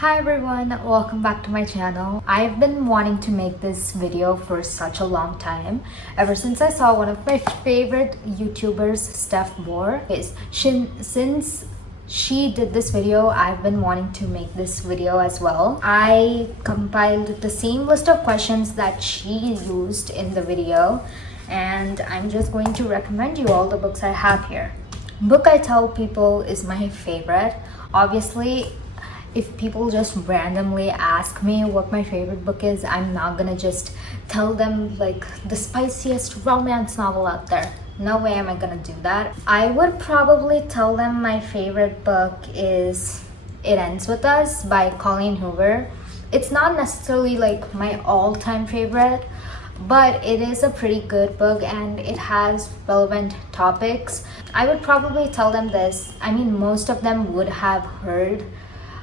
Hi everyone, welcome back to my channel. I've been wanting to make this video for such a long time, ever since I saw one of my favorite YouTubers, Steph Moore. Since she did this video, I've been wanting to make this video as well. I compiled the same list of questions that she used in the video, and I'm just going to recommend you all the books I have here. Book I Tell People is my favorite. Obviously, if people just randomly ask me what my favorite book is, I'm not gonna just tell them like the spiciest romance novel out there. No way am I gonna do that. I would probably tell them my favorite book is It Ends With Us by Colleen Hoover. It's not necessarily like my all-time favorite, but it is a pretty good book and it has relevant topics. I would probably tell them this. I mean, most of them would have heard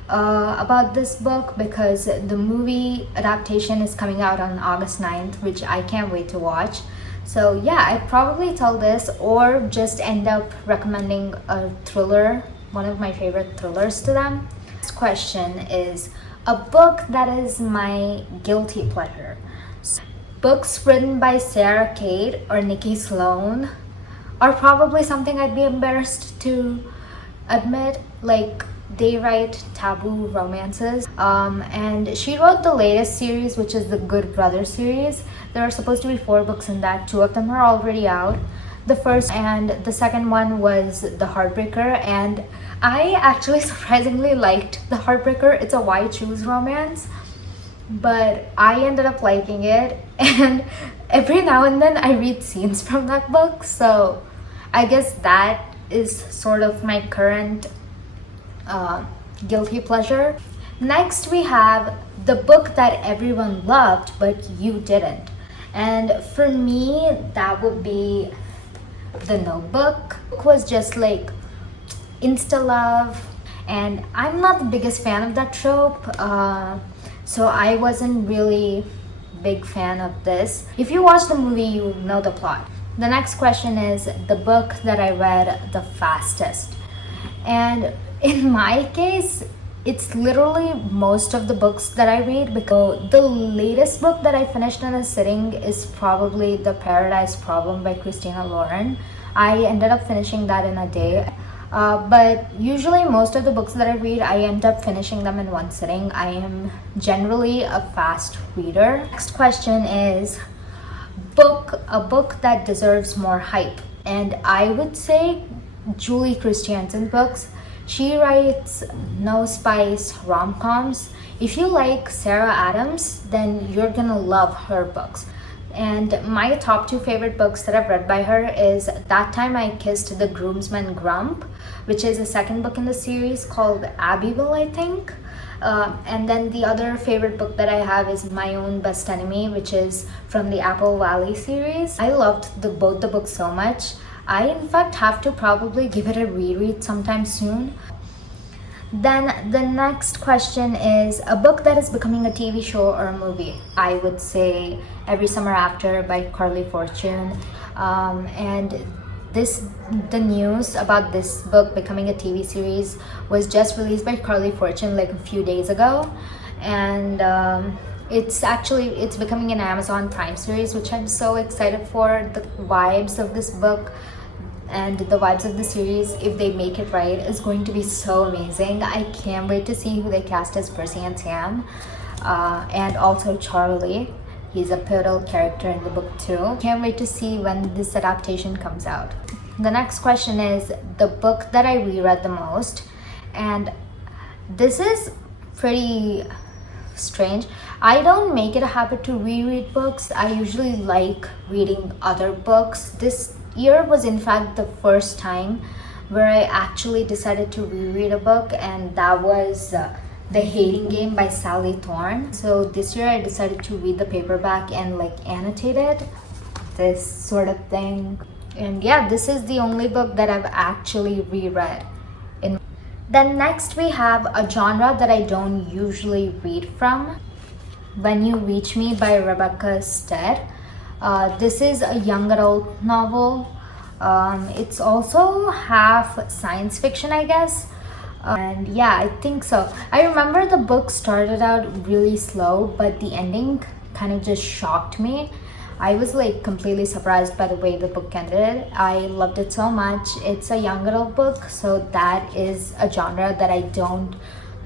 about this book because the movie adaptation is coming out on August 9th, which I can't wait to watch. So yeah, I'd probably tell this or just end up recommending a thriller, one of my favorite thrillers to them. Next question is a book that is my guilty pleasure. Books written by Sarah Kate or Nikki Sloan are probably something I'd be embarrassed to admit. Like, they write taboo romances, and she wrote the latest series, which is the Good Brother series. There are supposed to be 4 books in that. 2 of them are already out. The first and the second one was The Heartbreaker, and I actually surprisingly liked The Heartbreaker. It's a why choose romance, but I ended up liking it, and every now and then I read scenes from that book, so I guess that is sort of my current guilty pleasure. Next we have the book that everyone loved but you didn't, and for me that would be The Notebook. It was just like insta love, and I'm not the biggest fan of that trope, so I wasn't really big fan of this. If you watch the movie, you know the plot. The next question is the book that I read the fastest, and in my case, it's literally most of the books that I read, because the latest book that I finished in a sitting is probably The Paradise Problem by Christina Lauren. I ended up finishing that in a day. But usually most of the books that I read, I end up finishing them in one sitting. I am generally a fast reader. Next question is a book that deserves more hype. And I would say Julie Christiansen's books. She writes no spice rom-coms. If you like Sarah Adams, then you're gonna love her books. And my top 2 favorite books that I've read by her is That Time I Kissed the Groomsman Grump, which is a second book in the series called Abbeville, I think. And then the other favorite book that I have is My Own Best Enemy, which is from the Apple Valley series. I loved both the books so much. I in fact have to probably give it a reread sometime soon. Then the next question is a book that is becoming a TV show or a movie. I would say Every Summer After by Carly Fortun. And the news about this book becoming a TV series was just released by Carly Fortun like a few days ago, and it's becoming an Amazon Prime series, which I'm so excited for. The vibes of this book and the vibes of the series, if they make it right, is going to be so amazing. I can't wait to see who they cast as Percy and Sam, and also Charlie. He's a pivotal character in the book too. Can't wait to see when this adaptation comes out. The next question is the book that I reread the most, and this is pretty strange. I don't make it a habit to reread books. I usually like reading other books. This year was in fact the first time where I actually decided to reread a book, and that was The Hating Game by Sally Thorne. So this year I decided to read the paperback and like annotate it, this sort of thing. And yeah, this is the only book that I've actually reread. Then next we have a genre that I don't usually read from, When You Reach Me by Rebecca Stead. This is a young adult novel. It's also half science fiction, I guess. And yeah, I think so. I remember the book started out really slow, but the ending kind of just shocked me. I was like completely surprised by the way the book ended. I loved it so much. It's a young adult book, so that is a genre that I don't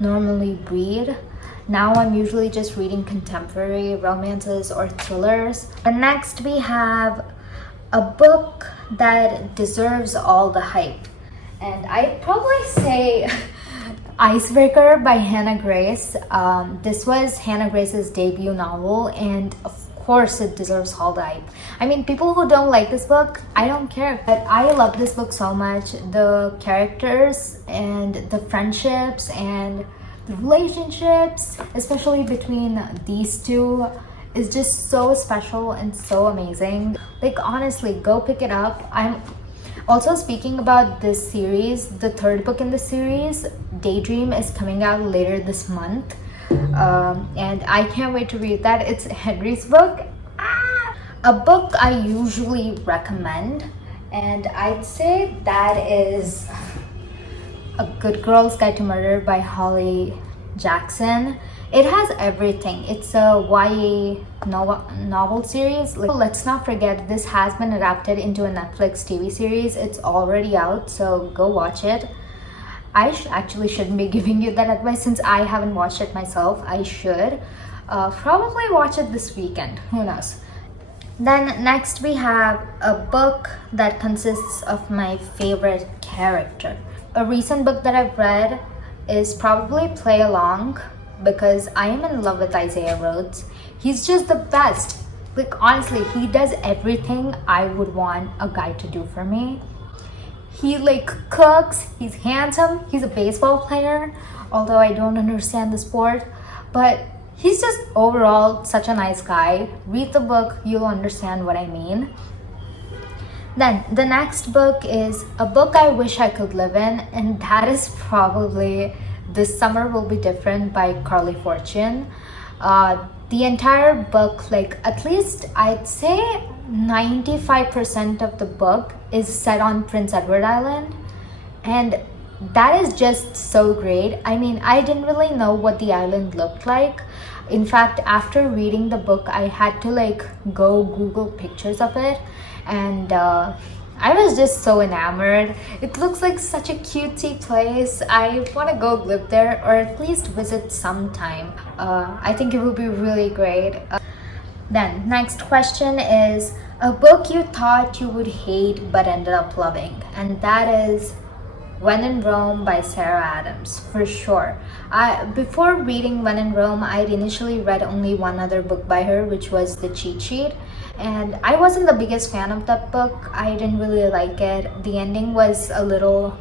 normally read. Now I'm usually just reading contemporary romances or thrillers. And next we have a book that deserves all the hype. And I'd probably say Icebreaker by Hannah Grace. This was Hannah Grace's debut novel, and of course it deserves all the hype. I mean, people who don't like this book, I don't care. But I love this book so much. The characters and the friendships and the relationships, especially between these two, is just so special and so amazing. Like, honestly, go pick it up. I'm also, speaking about this series, the third book in the series, Daydream, is coming out later this month. And I can't wait to read that. It's Henry's book. A book I usually recommend, and I'd say that is A Good Girl's Guide to Murder by Holly Jackson. It has everything. It's a YA novel series. Like, let's not forget, this has been adapted into a Netflix TV series. It's already out, so go watch it. I actually shouldn't be giving you that advice since I haven't watched it myself. I should. Probably watch it this weekend. Who knows? Then next we have a book that consists of my favorite character. A recent book that I've read is probably Play Along, because I am in love with Isaiah Rhodes. He's just the best. Like, honestly, he does everything I would want a guy to do for me. He like cooks, he's handsome, he's a baseball player, although I don't understand the sport, but he's just overall such a nice guy. Read the book, you'll understand what I mean. Then the next book is a book I wish I could live in, and that is probably This Summer Will Be Different by Carly Fortun. The entire book, like at least I'd say 95% of the book is set on Prince Edward Island, and that is just so great. I mean, I didn't really know what the island looked like. In fact, after reading the book, I had to like go Google pictures of it, and I was just so enamored. It looks like such a cutesy place. I want to go live there, or at least visit sometime. I think it would be really great. Then, next question is a book you thought you would hate but ended up loving. And that is When in Rome by Sarah Adams, for sure. Before reading When in Rome, I'd initially read only one other book by her, which was The Cheat Sheet. And I wasn't the biggest fan of that book. I didn't really like it. The ending was a little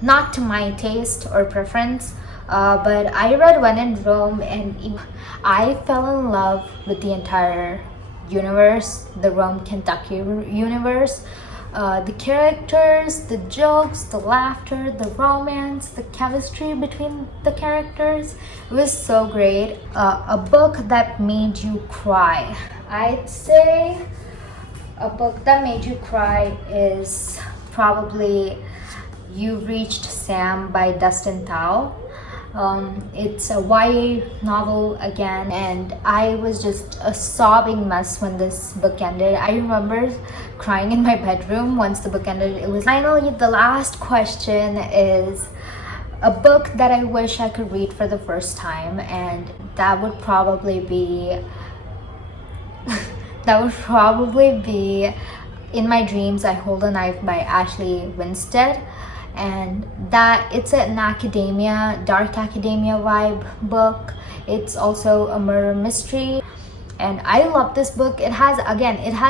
not to my taste or preference. But I read When in Rome, and I fell in love with the entire universe, the Rome, Kentucky universe. The characters, the jokes, the laughter, the romance, the chemistry between the characters. It was so great. A book that made you cry. I'd say a book that made you cry is probably You Reached Sam by Dustin Tao. It's a YA novel again, and I was just a sobbing mess when this book ended. I remember crying in my bedroom once the book ended. It was finally the last question is a book that I wish I could read for the first time, and that would probably be In My Dreams I Hold a Knife by Ashley Winstead. And that it's an dark academia vibe book. It's also a murder mystery, and I love this book. It has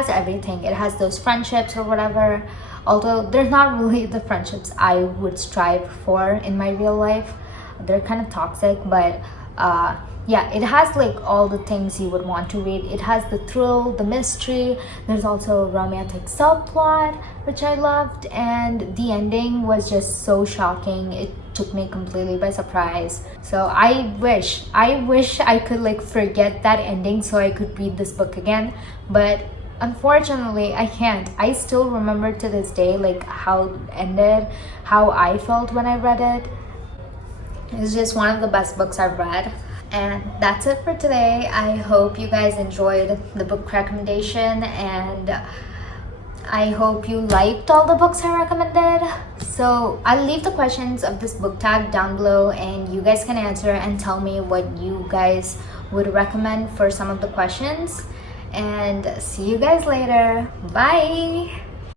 everything. It has those friendships or whatever, although they're not really the friendships I would strive for in my real life. They're kind of toxic, but yeah, it has like all the things you would want to read. It has the thrill, the mystery. There's also a romantic subplot, which I loved, and the ending was just so shocking. It took me completely by surprise. So I wish I could like forget that ending so I could read this book again, but unfortunately I can't. I still remember to this day like how it ended, how I felt when I read it. It's just one of the best books I've read. And that's it for today. I hope you guys enjoyed the book recommendation, and I hope you liked all the books I recommended. So I'll leave the questions of this book tag down below, and you guys can answer and tell me what you guys would recommend for some of the questions. And see you guys later. Bye!